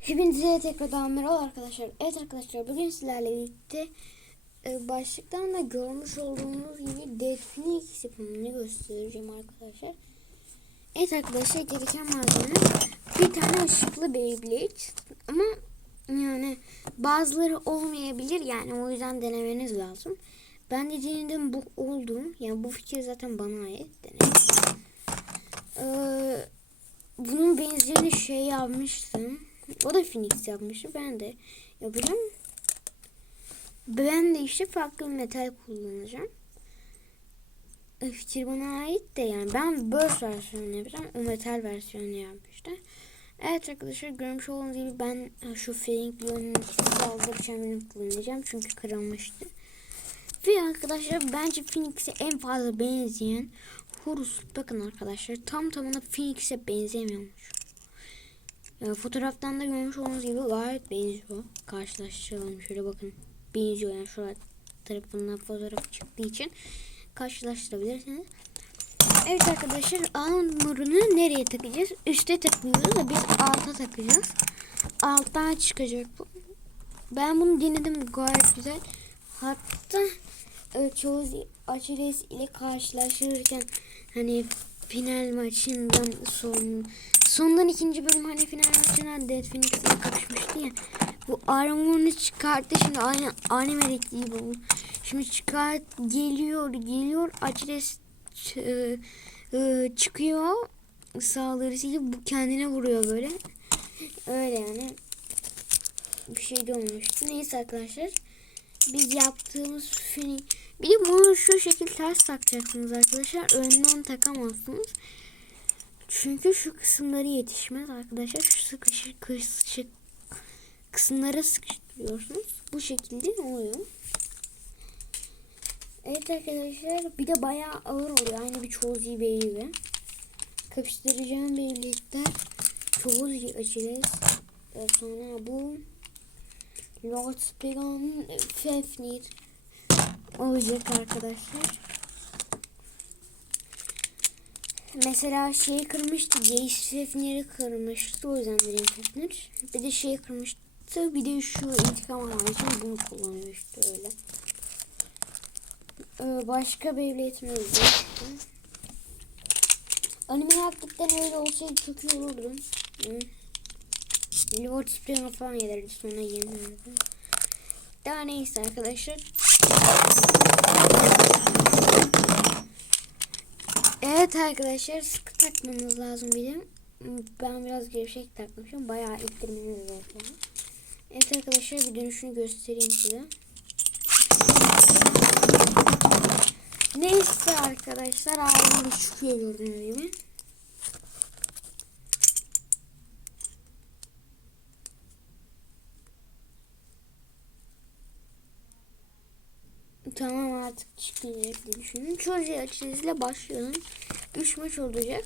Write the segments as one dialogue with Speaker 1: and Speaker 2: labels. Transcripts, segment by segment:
Speaker 1: Hepinize tekrardan merhaba arkadaşlar. Evet arkadaşlar bugün sizlerle birlikte e, başlıktan da görmüş olduğunuz gibi Dead Phoenix yapımını göstereceğim arkadaşlar. Evet arkadaşlar gereken malzeme bir tane ışıklı Beyblade ama yani bazıları olmayabilir yani o yüzden denemeniz lazım. Ben de denedim bu oldu. Yani bu fikir zaten bana ait. Denedim. Ee, bunun benzerini şey yapmıştım. O da Phoenix yapmıştı. Ben de yapacağım. Ben de işte farklı bir metal kullanacağım. E, Fikir bana ait de yani ben Burst versiyonu yapacağım. O metal versiyonu yapmıştı. Evet arkadaşlar görmüş olduğunuz gibi ben şu Fink Leon'un saldırı çemberini kullanacağım. Çünkü kırılmıştı. Ve arkadaşlar bence Phoenix'e en fazla benzeyen Horus. Bakın arkadaşlar tam tamına Phoenix'e benzemiyormuş. Ya, fotoğraftan da görmüş olduğunuz gibi gayet benziyor. Karşılaştıralım şöyle bakın. Benziyor yani şu tarafından fotoğraf çıktığı için karşılaştırabilirsiniz. Evet arkadaşlar armorunu nereye takacağız? Üste takıyoruz da biz alta takacağız. Alttan çıkacak bu. Ben bunu denedim gayet güzel. Hatta e, çoğu Achilles ile karşılaşırken hani final maçından son sondan ikinci bölüm hani final maçından Dead Phoenix ile kapışmıştı ya. Bu armorunu çıkarttı şimdi aynı animedeki gibi bu. Şimdi çıkart geliyor geliyor Achilles e, e, çıkıyor saldırısıyla bu kendine vuruyor böyle. Öyle yani. Bir şey de olmuştu. Neyse arkadaşlar. Biz yaptığımız film bir de bunu şu şekilde ters takacaksınız arkadaşlar. Önden takamazsınız. Çünkü şu kısımları yetişmez arkadaşlar. Şu sıkışık kısık kısımlara sıkıştırıyorsunuz. Bu şekilde oluyor. Evet arkadaşlar bir de bayağı ağır oluyor. Aynı bir Chozi Bey gibi. Kapıştıracağım birlikte Chozi açacağız. Sonra bu Lord Spigon Fafnir olacak arkadaşlar. Mesela şeyi kırmıştı. Jace Fafnir'i kırmıştı. O yüzden direkt Fafnir. Bir de şeyi kırmıştı. Bir de şu intikam almak için bunu kullanıyor işte öyle. Ee, başka Beyblade'imi öldürmüştüm. Anime yaptıktan öyle olsaydı çok iyi olurdu. Lord Spring'e falan gelirdi sonra yenirdi. Daha neyse arkadaşlar. Evet arkadaşlar sıkı takmanız lazım benim. Ben biraz gevşek takmışım. Bayağı ittirmeniz lazım. Evet arkadaşlar bir dönüşünü göstereyim size. Neyse arkadaşlar ayrı çıkıyor gördüğünüz gibi. Tamam artık çıkacak diye düşünün. Çocuğu açısıyla başlayalım. 3 maç olacak.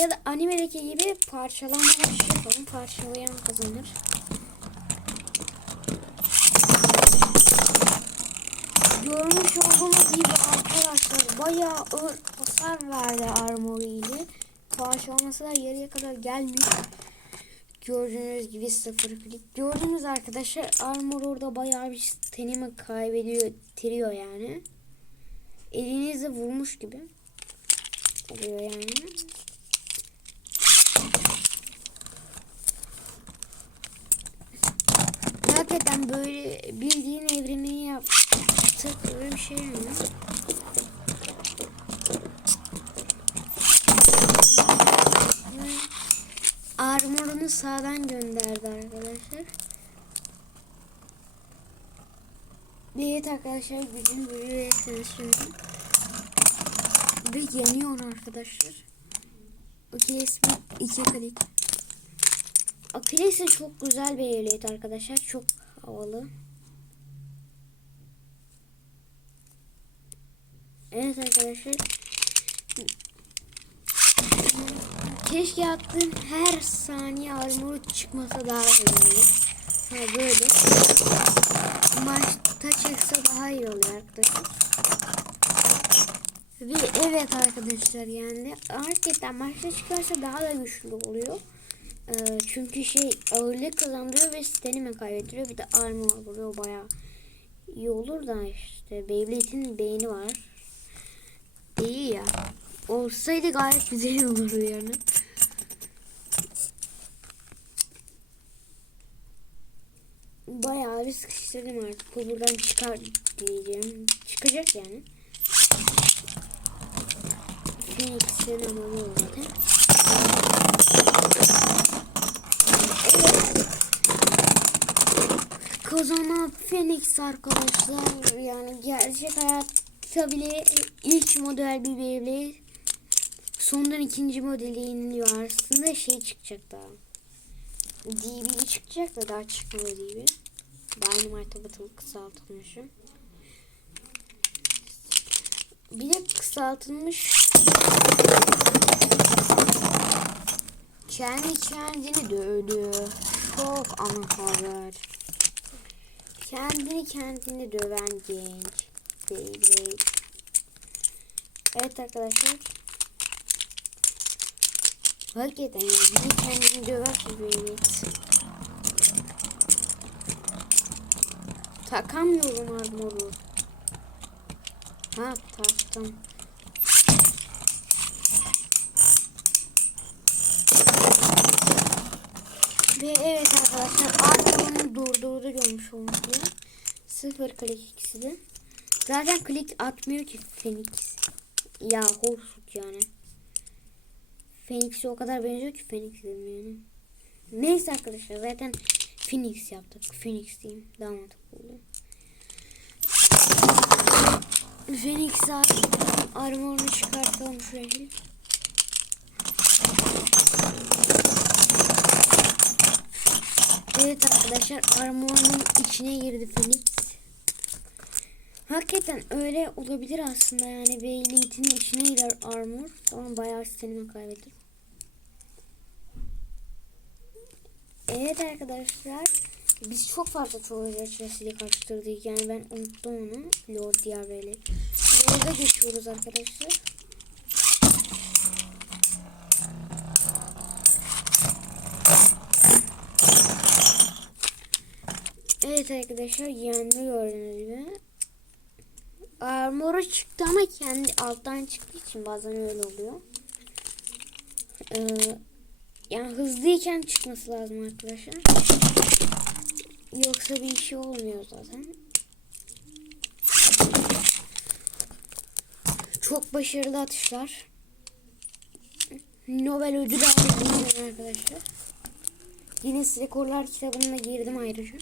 Speaker 1: Ya da animedeki gibi parçalama maçı yapalım. Parçalayan kazanır. Görmüş olduğunuz gibi arkadaşlar bayağı ağır hasar verdi armor ile. Parçalaması da yarıya kadar gelmiş. Gördüğünüz gibi sıfır klik. Gördüğünüz arkadaşlar armor orada bayağı bir tenimi kaybediyor, tiriyor yani. Elinizle vurmuş gibi oluyor yani. Hakikaten böyle bildiğin evreni yaptık öyle bir şey mi? armorunu sağdan gönderdi arkadaşlar. Evet arkadaşlar gücün görüyorsunuz şimdi. Ve yanıyor arkadaşlar. Akiles bir iki klik. Akiles de çok güzel bir ehliyet arkadaşlar. Çok havalı. Evet arkadaşlar. Keşke attığım her saniye armoru çıkmasa daha iyi olur. Ha böyle. Maçta çıksa daha iyi oluyor arkadaşlar. Ve evet arkadaşlar yani hakikaten maçta çıkarsa daha da güçlü oluyor. Ee, çünkü şey ağırlık kazandırıyor ve stamina kaybettiriyor. Bir de armor vuruyor baya iyi olur da işte Beyblade'in beyni var. İyi ya. Olsaydı gayet güzel olurdu yani. Bayağı bir sıkıştırdım artık. Bu buradan çıkar diyeceğim. Çıkacak yani. Phoenix'in amalı zaten. Kazanan Phoenix arkadaşlar. Yani gerçek hayatta bile ilk model bir Beyblade. Sondan ikinci modeli yeniliyor. Aslında şey çıkacak daha. DB çıkacak da daha çıkmadı DB. Dynamite Battle kısaltılmışı. Bir de kısaltılmış kendi kendini dövdü. Çok ana haber. Kendini kendini döven genç. Beyblade. Evet arkadaşlar. Hakikaten ya. Biri kendini döverse Beyblade. Takamıyorum armoru. Ha taktım. Ve evet arkadaşlar arkamın durdurdu görmüş gibi. Sıfır klik ikisi de. Zaten klik atmıyor ki Phoenix. Ya hoşluk yani. Phoenix'e o kadar benziyor ki Phoenix dedim yani. Neyse arkadaşlar zaten Phoenix yaptık. Phoenix diyeyim. Daha mantıklı oluyor. Phoenix armorunu çıkartalım şuraya. Evet arkadaşlar armorun içine girdi Phoenix. Hakikaten öyle olabilir aslında yani Beylit'in içine girer armor. Tamam bayağı stamina kaybeder. Evet arkadaşlar biz çok fazla çoğu reçesiyle karıştırdık yani ben unuttum onu. Lord Diablo. Lord'a geçiyoruz arkadaşlar. Evet arkadaşlar yendi gördüğünüz gibi. Armor'a çıktı ama kendi alttan çıktığı için bazen öyle oluyor. Ee, yani hızlıyken çıkması lazım arkadaşlar. Yoksa bir şey olmuyor zaten. Çok başarılı atışlar. Nobel ödülü aldım arkadaşlar. Guinness Rekorlar kitabına girdim ayrıca.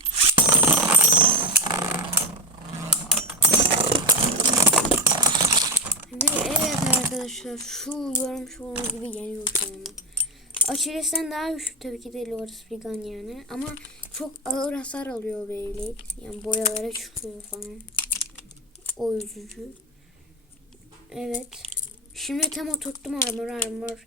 Speaker 1: Ve evet arkadaşlar şu görmüş olduğunuz gibi geliyor şu anda. Achilles'ten daha güçlü tabii ki de Loris Frigan yani. Ama çok ağır hasar alıyor Beyblade. Yani boyalara çıkıyor falan. O üzücü. Evet. Şimdi tam oturttum armor armor.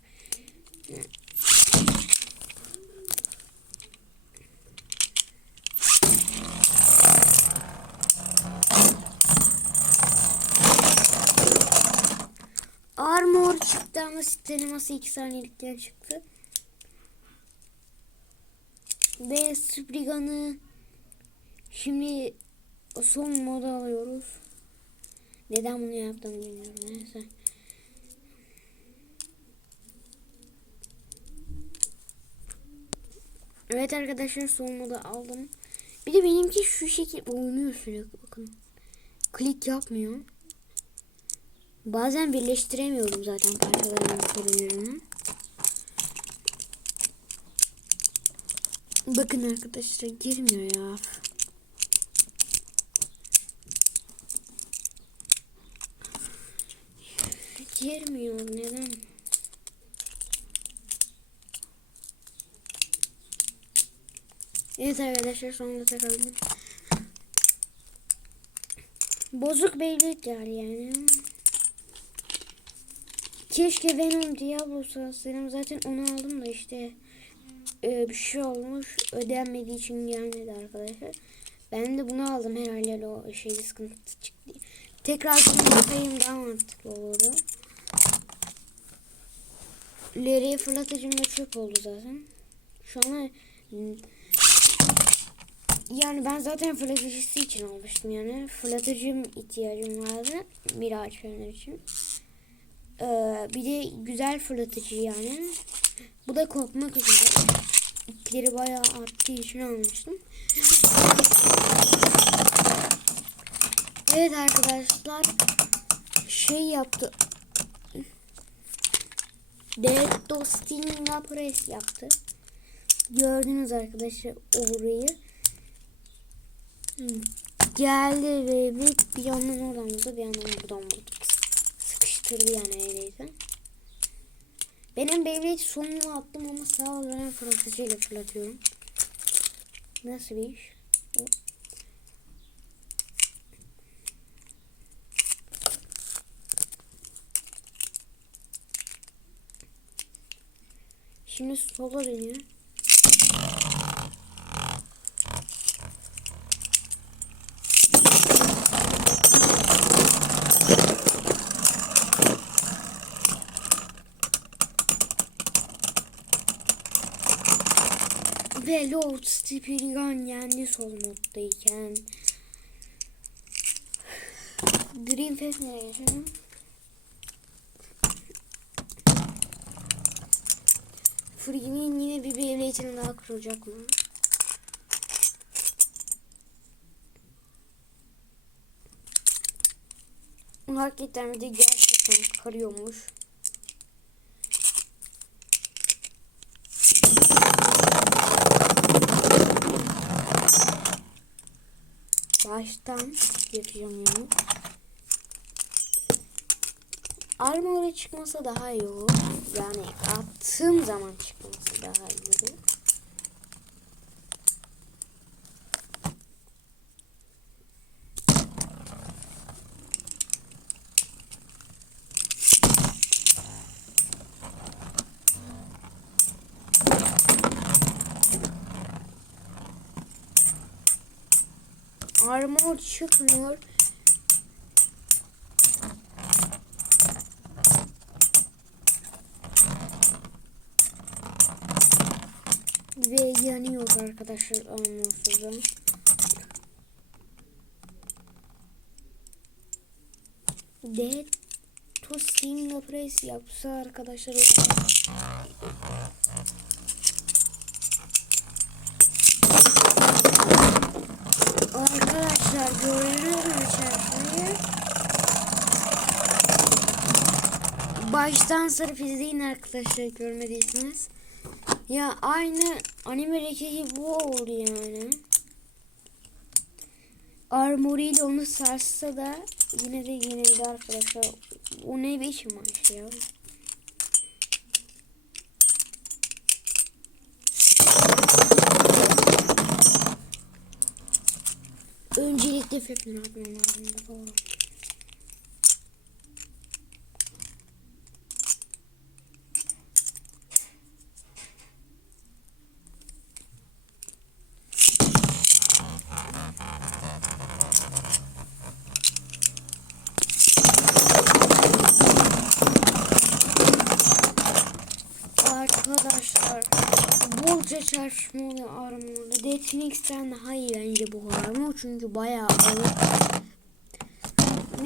Speaker 1: Armor çıktı ama denemesi 2 saniyelikken çıktı. Ve Spriggan'ı şimdi son moda alıyoruz. Neden bunu yaptım bilmiyorum. Neyse. Evet arkadaşlar son moda aldım. Bir de benimki şu şekil oynuyor sürekli bakın. Klik yapmıyor. Bazen birleştiremiyorum zaten parçalarının sorunlarını. Bakın arkadaşlar girmiyor ya. Girmiyor neden? Evet arkadaşlar sonunda takabildim. Bozuk Beyblade yani yani. Keşke Venom Diablo alsaydım. Zaten onu aldım da işte e, bir şey olmuş. Ödenmediği için gelmedi arkadaşlar. Ben de bunu aldım herhalde o şeyde sıkıntı çıktı. Tekrar sayayım daha mantıklı olurdu. Leriye fırlatıcım da çöp oldu zaten. Şu an yani ben zaten fırlatıcısı için almıştım yani. Fırlatıcım ihtiyacım vardı bir ağaç fener için. Ee, bir de güzel fırlatıcı yani. Bu da korkmak üzere. İkileri bayağı arttığı için almıştım. Evet arkadaşlar şey yaptı. Dead Dostinga Press yaptı. Gördünüz arkadaşlar orayı. Hmm. Geldi ve bir, yandan oradan bir yandan buradan vurdu. Sıkıştırdı yani öyleyse. Benim Beyblade sonunu attım ama sağ ol ben fırlatıcıyla fırlatıyorum. Nasıl bir iş? Şimdi sola dönüyor. Ve Lord Stipirigan yendi sol moddayken. Green Fest nereye geçelim? Free'nin yine bir Beyblade'ini daha kırılacak mı? Hakikaten bir de gerçekten karıyormuş. Baştan yapacağım yani. Armor'a çıkmasa daha iyi olur. Yani attığım zaman çıkması daha iyi olur. Armor çıkmıyor. Ve yanıyor arkadaşlar armorsuzum. Dead to single press yapsa Arkadaşlar görüyorum içeriği. Baştan sırf izleyin arkadaşlar görmediyseniz. Ya aynı animedeki gibi bu oldu yani. Armory ile onu sarsa da yine de yenildi arkadaşlar. O ne biçim maç ya. Abim lazım. Doğru. Arkadaşlar bolca çarpışmalı armorlu. Dead Phoenix'ten daha iyi bence bu armor çünkü bayağı ağır.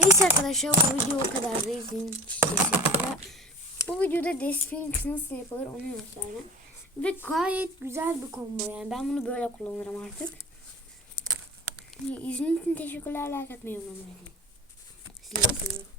Speaker 1: Neyse arkadaşlar bu video o kadar da teşekkürler. Bu videoda Death Phoenix nasıl yapılır onu gösterdim. Ve gayet güzel bir combo yani ben bunu böyle kullanırım artık. İzlediğiniz için teşekkürler like atmayı unutmayın. Sizi seviyorum.